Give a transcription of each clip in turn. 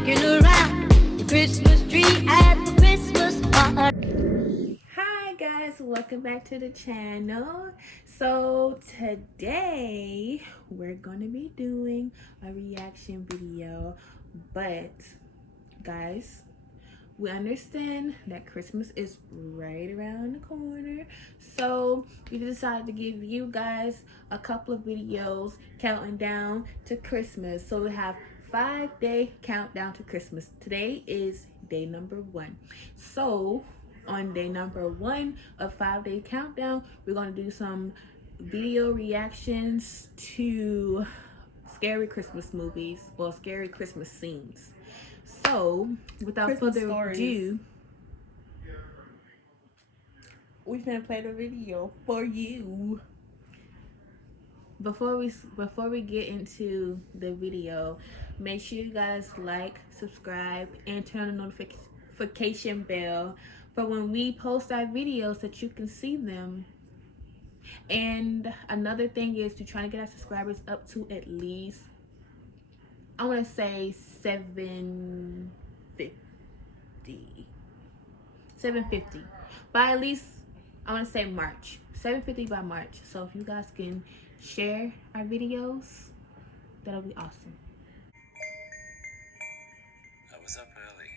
rocking around the Christmas tree at the Christmas party. Hi guys, welcome back to the channel. So today we're gonna be doing a reaction video, but guys, we understand that Christmas is right around the corner, so we decided to give you guys a couple of videos counting down to Christmas. So we have 5-day countdown to Christmas. Today is day number 1. So on day number 1 of 5-day countdown, we're going to do some video reactions to scary Christmas movies or scary Christmas scenes. So, without Christmas further stories. ado, We're gonna play the video for you. before we get into the video, make sure you guys like, subscribe, and turn on the notification bell for when we post our videos, that you can see them. And another thing is to try to get our subscribers up to at least, I want to say 750 by at least, I want to say March. 750 by March. So if you guys can share our videos, that'll be awesome. I was up early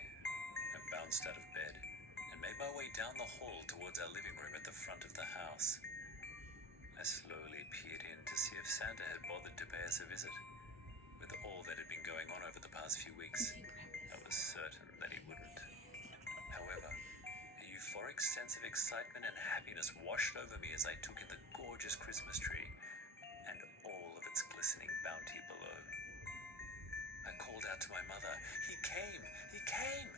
and bounced out of bed and made my way down the hall towards our living room at the front of the house. I slowly peered in to see if Santa had bothered to pay us a visit. With all that had been going on over the past few weeks, I was certain that he wouldn't. However, a euphoric sense of excitement and happiness washed over me as I took in the gorgeous Christmas tree and all of its glistening bounty below. I called out to my mother, "He came! He came!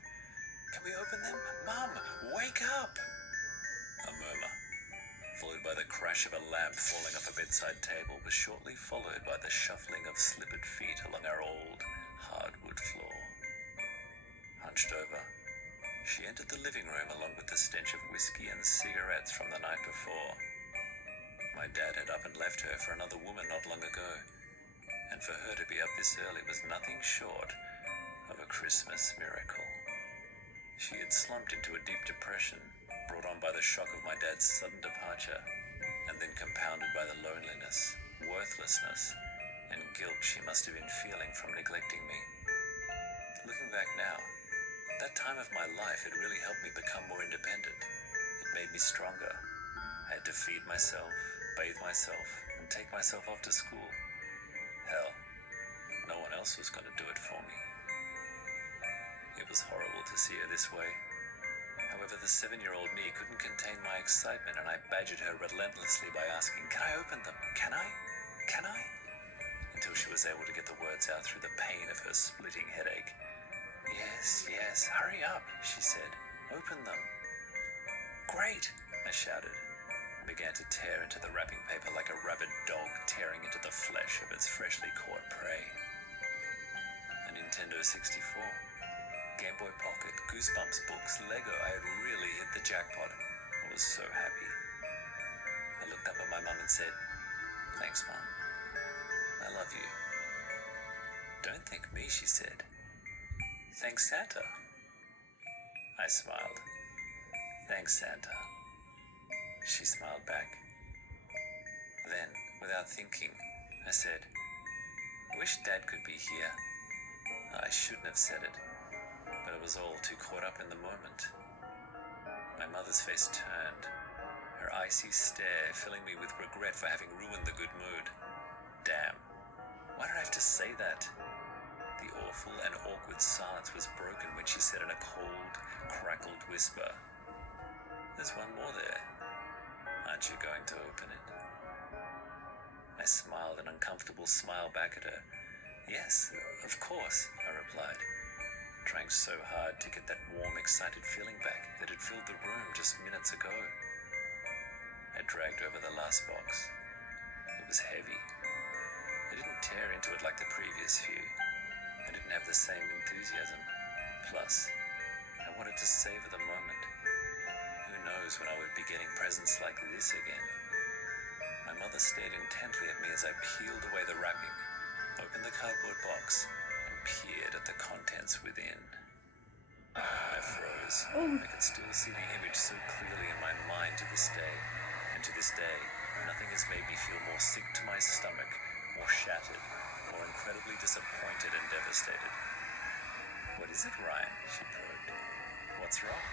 Can we open them? Mum, wake up!" A murmur, followed by the crash of a lamp falling off a bedside table, was shortly followed by the shuffling of slippered feet along our old, hardwood floor. Hunched over, she entered the living room along with the stench of whiskey and cigarettes from the night before. My dad had up and left her for another woman not long ago, and for her to be up this early was nothing short of a Christmas miracle. She had slumped into a deep depression, brought on by the shock of my dad's sudden departure, and then compounded by the loneliness, worthlessness, and guilt she must have been feeling from neglecting me. Looking back now, that time of my life had really helped me become more independent. It made me stronger. I had to feed myself, bathe myself, and take myself off to school. Hell, no one else was going to do it for me. It was horrible to see her this way. However, the 7-year-old me couldn't contain my excitement, and I badgered her relentlessly by asking, "Can I open them? Can I? Can I?" Until she was able to get the words out through the pain of her splitting headache. "Yes, yes, hurry up," she said. "Open them." "Great," I shouted, and began to tear into the wrapping paper like a rabid dog tearing into the flesh of its freshly caught prey. A Nintendo 64. Game Boy Pocket, Goosebumps books, Lego. I had really hit the jackpot. I was so happy. I looked up at my mum and said, "Thanks, Mum. I love you." "Don't thank me," she said. "Thanks, Santa." I smiled. "Thanks, Santa." She smiled back. Then, without thinking, I said, "I wish Dad could be here." I shouldn't have said it, but I was all too caught up in the moment. My mother's face turned, her icy stare filling me with regret for having ruined the good mood. Damn, why did I have to say that? The awful and awkward silence was broken when she said in a cold, crackled whisper, "There's one more there. Aren't you going to open it?" I smiled an uncomfortable smile back at her. "Yes, of course," I replied, trying so hard to get that warm, excited feeling back that had filled the room just minutes ago. I dragged over the last box. It was heavy. I didn't tear into it like the previous few. I didn't have the same enthusiasm. Plus, I wanted to savor the moment. Who knows when I would be getting presents like this again? My mother stared intently at me as I peeled away the wrapping, opened the cardboard box, and peered at the contents within. I froze. I could still see the image so clearly in my mind to this day. And to this day, nothing has made me feel more sick to my stomach, more shattered, more incredibly disappointed and devastated. What is it, Ryan? She probed. What's wrong?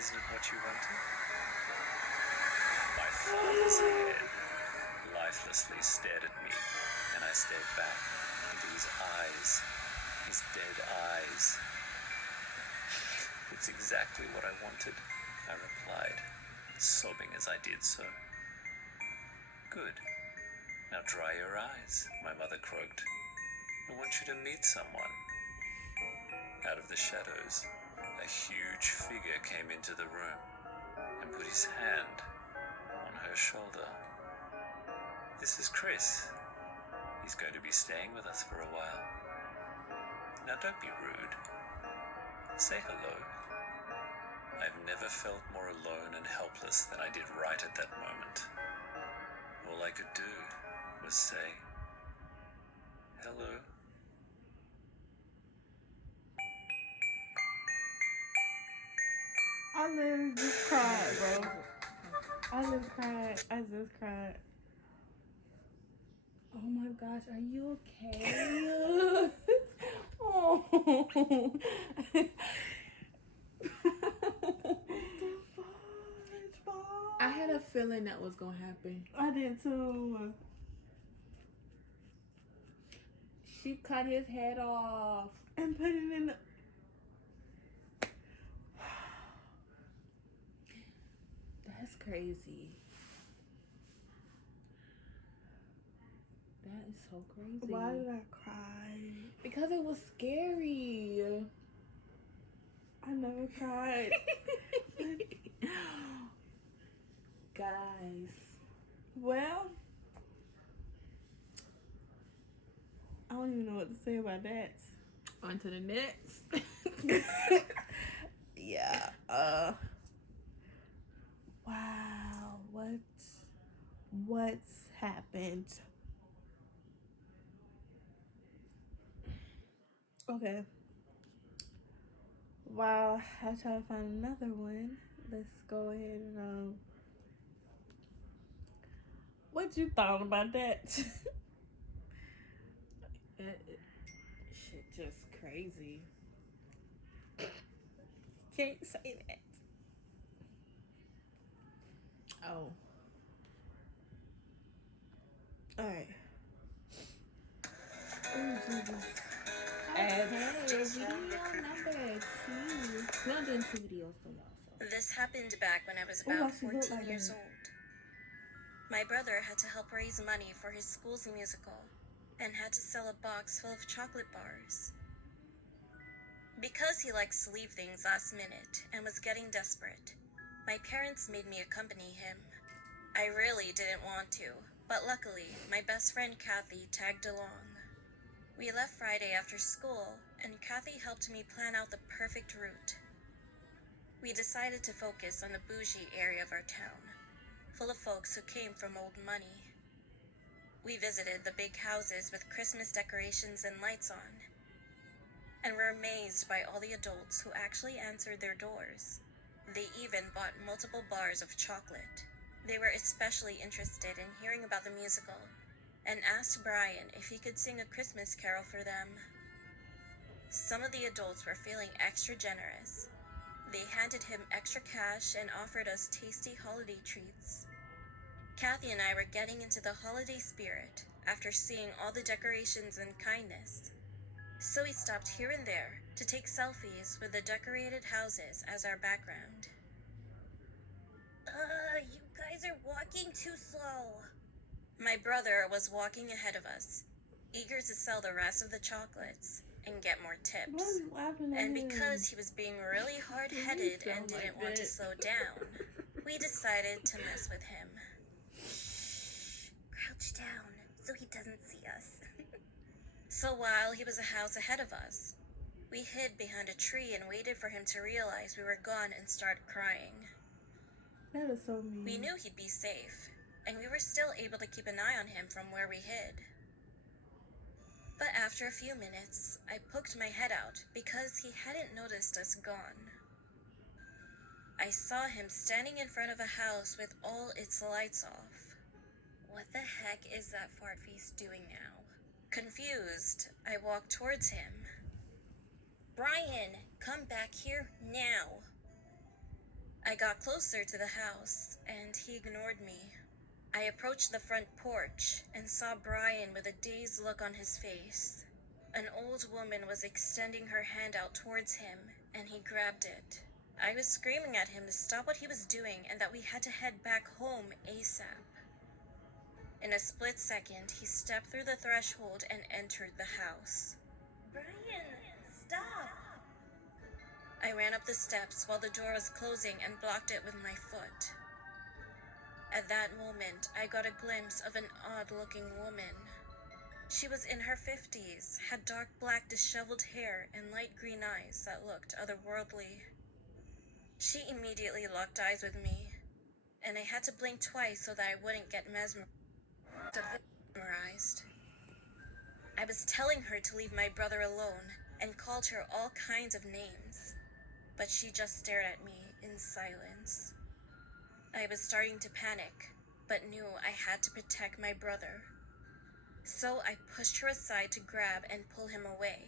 Isn't it what you wanted? My father's head lifelessly stared at me, and I stared back into his eyes, his dead eyes. It's exactly what I wanted, I replied, sobbing as I did so. Good. Now dry your eyes, my mother croaked. I want you to meet someone. Out of the shadows, a huge figure came into the room and put his hand on her shoulder. This is Chris. He's going to be staying with us for a while. Now don't be rude. Say hello. I've never felt more alone and helpless than I did right at that moment. All I could do was say, hello. I literally just cried, bro. I just cried. Oh my gosh, are you okay? Oh. I had a feeling that was gonna happen. I did too. She cut his head off. And put it in the... That's crazy. That is so crazy. Why did I cry? Because it was scary. I never cried. Guys. Well, I don't even know what to say about that. On to the next. Yeah. Wow. What's happened? Okay. While I try to find another one, let's go ahead and what you thought about that? Shit, just crazy. Can't say that. Oh. Alright. Oh, Jesus. Okay, video number 2. We're not doing 2 videos for y'all, so. This happened back when I was Ooh, I about should look 14 like years that. old. My brother had to help raise money for his school's musical and had to sell a box full of chocolate bars. Because he likes to leave things last minute and was getting desperate, my parents made me accompany him. I really didn't want to, but luckily, my best friend Kathy tagged along. We left Friday after school, and Kathy helped me plan out the perfect route. We decided to focus on the bougie area of our town, full of folks who came from old money. We visited the big houses with Christmas decorations and lights on, and were amazed by all the adults who actually answered their doors. They even bought multiple bars of chocolate. They were especially interested in hearing about the musical, and asked Brian if he could sing a Christmas carol for them. Some of the adults were feeling extra generous. They handed him extra cash and offered us tasty holiday treats. Kathy and I were getting into the holiday spirit after seeing all the decorations and kindness. So we stopped here and there to take selfies with the decorated houses as our background. You guys are walking too slow. My brother was walking ahead of us, eager to sell the rest of the chocolates and get more tips. Why are you laughing at And him? because he was being really hard-headed and didn't want to slow down, we decided to mess with him. Shh, crouch down so he doesn't see us. So while he was a house ahead of us, we hid behind a tree and waited for him to realize we were gone and start crying. That is so mean. We knew he'd be safe, and we were still able to keep an eye on him from where we hid. But after After a few minutes, I poked my head out because he hadn't noticed us gone. I saw him standing in front of a house with all its lights off. What the heck is that fart face doing now? Confused, I walked towards him. Brian, come back here now. I got closer to the house, and he ignored me. I approached the front porch and saw Brian with a dazed look on his face. An old woman was extending her hand out towards him, and he grabbed it. I was screaming at him to stop what he was doing and that we had to head back home ASAP. In a split second, he stepped through the threshold and entered the house. Brian, stop! I ran up the steps while the door was closing and blocked it with my foot. At that moment, I got a glimpse of an odd-looking woman. She was in her 50s, had dark black disheveled hair and light green eyes that looked otherworldly. She immediately locked eyes with me, and I had to blink twice so that I wouldn't get mesmerized. I was telling her to leave my brother alone and called her all kinds of names, but she just stared at me in silence. I was starting to panic, but knew I had to protect my brother. So I pushed her aside to grab and pull him away,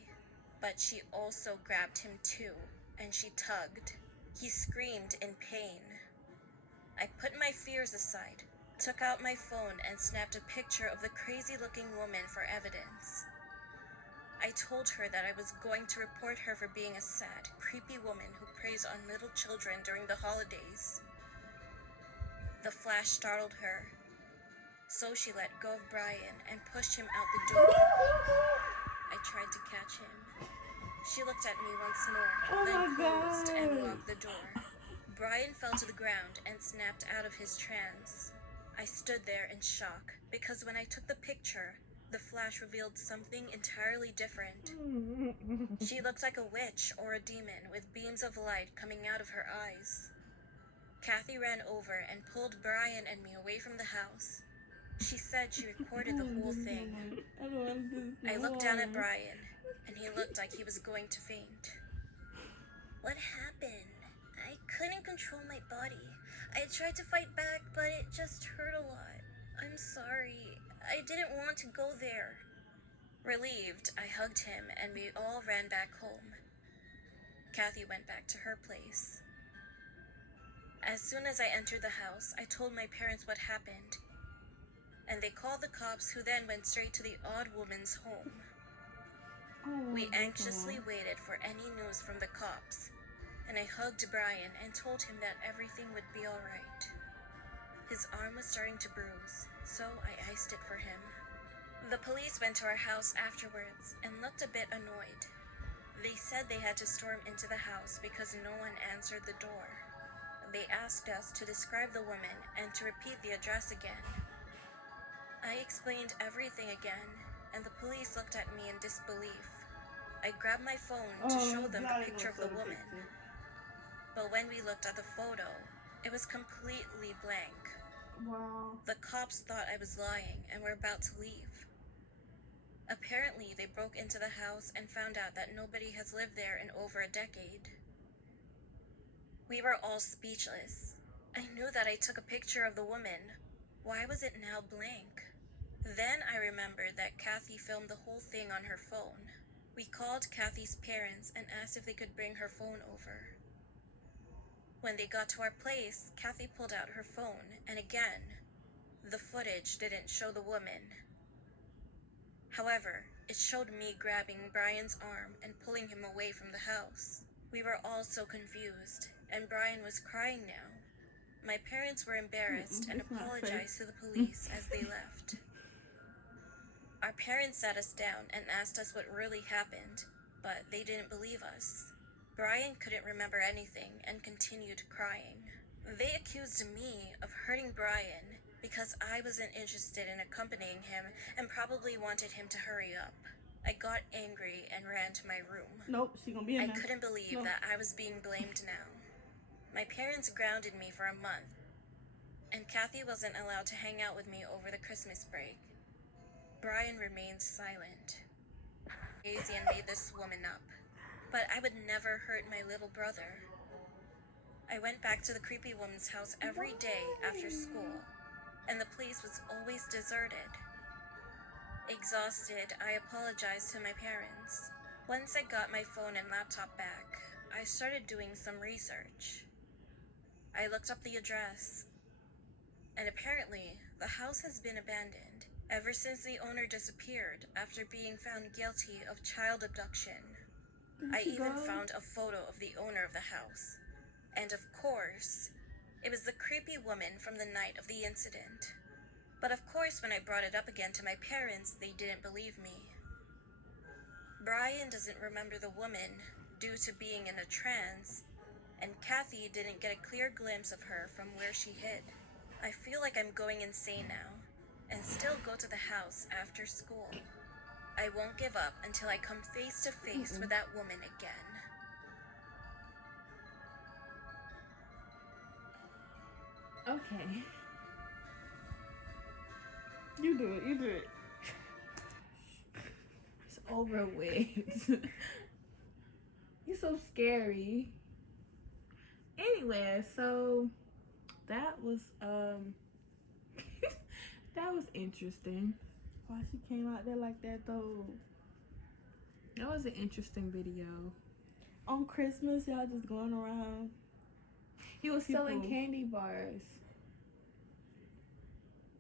but she also grabbed him too, and she tugged. He screamed in pain. I put my fears aside, took out my phone and snapped a picture of the crazy-looking woman for evidence. I told her that I was going to report her for being a sad, creepy woman who preys on little children during the holidays. The flash startled her, so she let go of Brian and pushed him out the door. I tried to catch him. She looked at me once more, then closed and locked the door. Brian fell to the ground and snapped out of his trance. I stood there in shock, because when I took the picture, the flash revealed something entirely different. She looked like a witch or a demon with beams of light coming out of her eyes. Kathy ran over and pulled Brian and me away from the house. She said she recorded the whole thing. I looked down at Brian, and he looked like he was going to faint. What happened? I couldn't control my body. I tried to fight back, but it just hurt a lot. I'm sorry. I didn't want to go there. Relieved, I hugged him, and we all ran back home. Kathy went back to her place. As soon as I entered the house, I told my parents what happened, and they called the cops, who then went straight to the odd woman's home. We anxiously waited for any news from the cops, and I hugged Brian and told him that everything would be all right. His arm was starting to bruise, so I iced it for him. The police went to our house afterwards and looked a bit annoyed. They said they had to storm into the house because no one answered the door. They asked us to describe the woman and to repeat the address again. I explained everything again, and the police looked at me in disbelief. I grabbed my phone to show them the picture of the woman. But when we looked at the photo, it was completely blank. Wow. The cops thought I was lying and were about to leave. Apparently, they broke into the house and found out that nobody has lived there in over a decade. We were all speechless. I knew that I took a picture of the woman. Why was it now blank? Then I remembered that Kathy filmed the whole thing on her phone. We called Kathy's parents and asked if they could bring her phone over. When they got to our place, Kathy pulled out her phone, and again, the footage didn't show the woman. However, it showed me grabbing Brian's arm and pulling him away from the house. We were all so confused, and Brian was crying now. My parents were embarrassed and It's not apologized safe. to the police as they left. Our parents sat us down and asked us what really happened, but they didn't believe us. Brian couldn't remember anything and continued crying. They accused me of hurting Brian because I wasn't interested in accompanying him and probably wanted him to hurry up. I got angry and ran to my room. Nope, she gonna be in I there. couldn't believe Nope. that I was being blamed now. My parents grounded me for a month, and Kathy wasn't allowed to hang out with me over the Christmas break. Brian remained silent. crazy and made this woman up. But I would never hurt my little brother. I went back to the creepy woman's house every day after school, and the place was always deserted. Exhausted, I apologized to my parents. Once I got my phone and laptop back, I started doing some research. I looked up the address, and apparently, the house has been abandoned ever since the owner disappeared after being found guilty of child abduction. I even found a photo of the owner of the house. And of course, it was the creepy woman from the night of the incident. But of course, when I brought it up again to my parents, they didn't believe me. Brian doesn't remember the woman due to being in a trance, and Kathy didn't get a clear glimpse of her from where she hid. I feel like I'm going insane now, and still go to the house after school. I won't give up until I come face to face with that woman again. Okay. You do it. You do it. It's over with. You're so scary. Anyway, so that was that was interesting. Why she came out there like that though? That was an interesting video. On Christmas, y'all just going around. He was selling People. candy bars.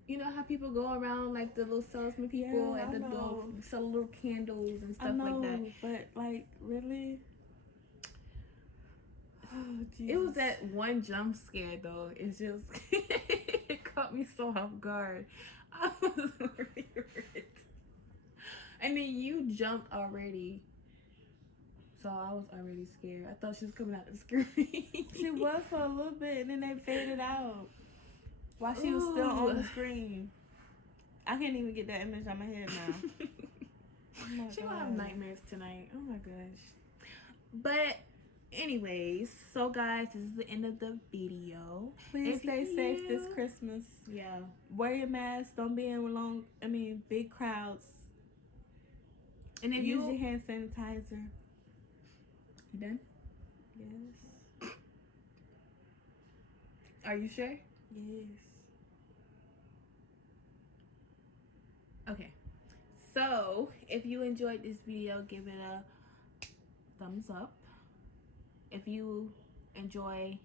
You know how people go around like the little salesman people Yeah, at I the know. door, sell little candles and I stuff know, like that. but like, really? Oh, It was Jesus. that one jump scare though. It's just it caught me so off guard. I was worried. And then you jumped already. So I was already scared. I thought she was coming out the screen. She was for a little bit, and then they faded out while she was still on the Ooh. screen. I can't even get that image on my head now. Oh my She gonna have God. nightmares tonight. Oh my gosh. But anyways, so guys, this is the end of the video. Please If stay safe this you- Christmas. Yeah. Wear your mask. Don't be in big crowds. And if Use your you hand sanitizer. You done? Yes. Are you sure? Yes. Okay. So if you enjoyed this video, give it a thumbs up. If you enjoy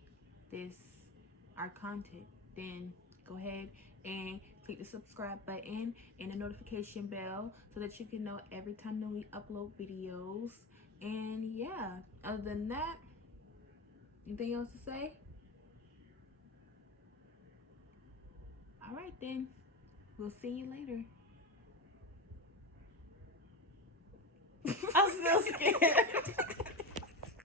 our content, then go ahead and click the subscribe button and the notification bell so that you can know every time that we upload videos. And yeah, other than that, anything else to say? All right then, we'll see you later. I'm still scared.